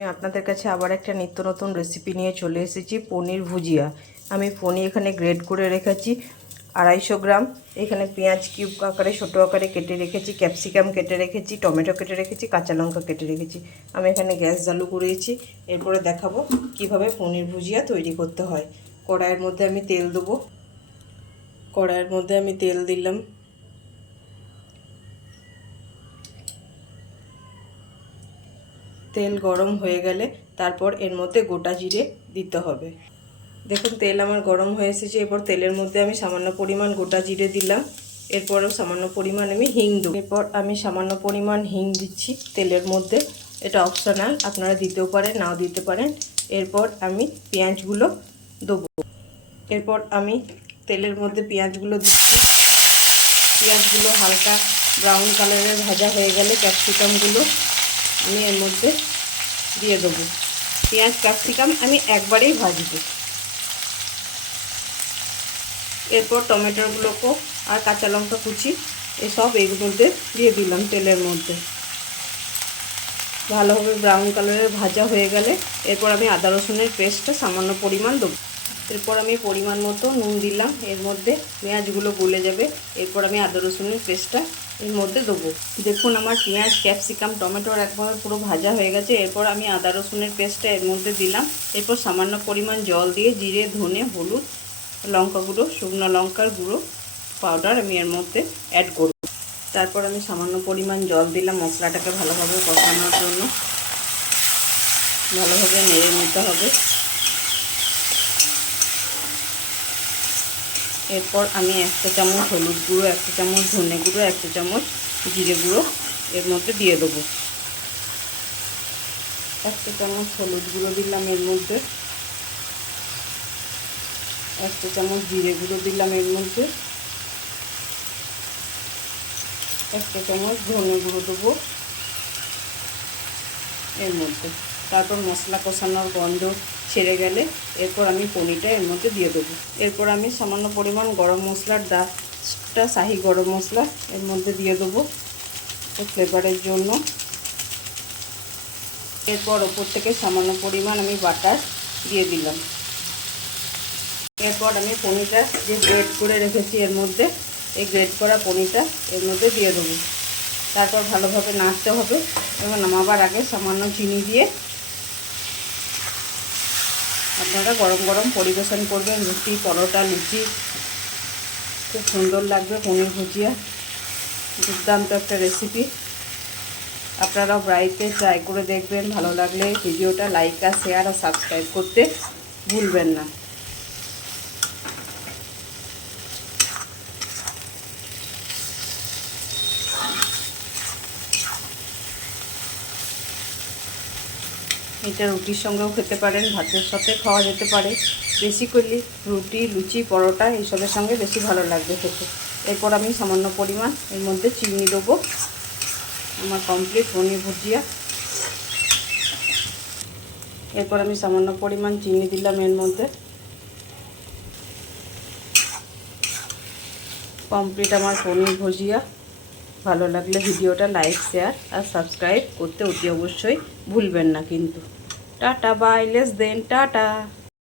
আপনাদের কাছে আবার একটা নিত্য নতুন রেসিপি নিয়ে চলে এসেছি, পনির ভুজিয়া। আমি পনির এখানে গ্রেড করে রেখেছি, আড়াইশো গ্রাম। এখানে পেঁয়াজ কিউব আকারে, ছোটো আকারে কেটে রেখেছি ক্যাপসিকাম কেটে রেখেছি, টমেটো কেটে রেখেছি, কাঁচা লঙ্কা কেটে রেখেছি। আমি এখানে গ্যাস চালু করেছি, এরপরে দেখাবো কীভাবে পনির ভুজিয়া তৈরি করতে হয়। কড়াইয়ের মধ্যে আমি তেল দেবো। কড়াইয়ের মধ্যে আমি তেল দিলাম। তেল গরম হয়ে গেলে তারপর এর মধ্যে গোটা জিরে দিতে হবে। দেখুন, তেল আমার গরম হয়ে এসেছে। এরপর তেলের মধ্যে আমি সামান্য পরিমাণ গোটা জিরে দিলাম। এরপরও সামান্য পরিমাণ আমি হিং দেবো এরপর আমি সামান্য পরিমাণ হিং দিচ্ছি তেলের মধ্যে। এটা অপশনাল আপনারা দিতেও পারেন, নাও দিতে পারেন। এরপর আমি পেঁয়াজগুলো দেবো। এরপর আমি তেলের মধ্যে পেঁয়াজগুলো দিচ্ছি। পেঁয়াজগুলো হালকা ব্রাউন কালারের ভাজা হয়ে গেলে ক্যাপসিকামগুলো আমি এর মধ্যে দিয়ে দেবো। পেঁয়াজ, ক্যাপসিকাম আমি একবারেই ভাজবো। এরপর টমেটোগুলোকেও আর কাঁচা লঙ্কা কুচি, এসব এর মধ্যে দিয়ে দিলাম তেলের মধ্যে। ভালোভাবে ব্রাউন কালারের ভাজা হয়ে গেলে এরপর আমি আদা রসুনের পেস্টটা সামান্য পরিমাণ দেবো। এরপর আমি পরিমাণ মতো নুন দিলাম, এর মধ্যে পেঁয়াজগুলো গলে যাবে। এরপর আমি আদা রসুনের পেস্টটা এর মধ্যে দেবো। দেখুন আমার পেঁয়াজ, ক্যাপসিকাম টমেটোর একবার পুরো ভাজা হয়ে গেছে। এরপর আমি আদা রসুনের পেস্টটা এর মধ্যে দিলাম। এরপর সামান্য পরিমাণ জল দিয়ে জিরে, ধনে, হলুদ, লঙ্কা গুঁড়ো, শুকনো লঙ্কার গুঁড়ো, পাউডার আমি এর মধ্যে অ্যাড করব। তারপর আমি সামান্য পরিমাণ জল দিলাম মশলাটাকে ভালোভাবে কষানোর জন্য। ভালোভাবে নেড়ে নিতে হবে। এরপর আমি একটা চামচ হলুদ গুঁড়ো, একটা চামচ ধনে গুঁড়ো, একটা চামচ জিরে গুঁড়ো এর মধ্যে দিয়ে দেবো। একটা চামচ হলুদ গুঁড়ো দিলাম এর মধ্যে। একটা চামচ জিরে গুঁড়ো দিলাম এর মধ্যে। একটা চামচ ধনে গুঁড়ো দেবো এর মধ্যে। তারপর মশলা কষানোর গন্ধ ছেড়ে গেলে এরপর আমি পনিরটা এর মধ্যে দিয়ে দেবো। এরপর আমি সামান্য পরিমাণ গরম মশলার ডাটা, শাহি গরম মশলা এর মধ্যে দিয়ে দেবো ফ্লেভারের জন্য। এরপর ওপর থেকে সামান্য পরিমাণ আমি বাটার দিয়ে দিলাম। এরপর আমি পনিরটা যে গ্রেড করে রেখেছি এর মধ্যে, এই গ্রেড করা পনিরটা এর মধ্যে দিয়ে দেবো। তারপর ভালোভাবে নাড়তে হবে এবং নামাবার আগে সামান্য চিনি দিয়ে আপনারা গরম গরম পরিবেশন করবেন, রুটি, পরোটা, লুচি। খুব সুন্দর লাগবে পনির ভুজিয়া। দুর্দান্ত একটা রেসিপি আপনারাও বাড়িতে ট্রাই করে দেখবেন, ভালো লাগলে। ভিডিওটা লাইক আর শেয়ার আর সাবস্ক্রাইব করতে ভুলবেন না। এটা রুটির সঙ্গেও খেতে পারেন, ভাতের সাথে খাওয়া যেতে পারে। বেশি করলে রুটি, লুচি, পরোটা এইসবের সঙ্গে বেশি ভালো লাগবে খেতে। এরপর আমি সামান্য পরিমাণ এর মধ্যে চিনি দেবো, আমার কমপ্লিট পনির ভুজিয়া। এরপর আমি সামান্য পরিমাণ চিনি দিলাম এর মধ্যে। কমপ্লিট আমার পনির ভুজিয়া। ভালো লাগলে ভিডিওটা লাইক, শেয়ার আর সাবস্ক্রাইব করতে অতি অবশ্যই ভুলবেন না কিন্তু। টাটা বাই লেস দেন টাটা।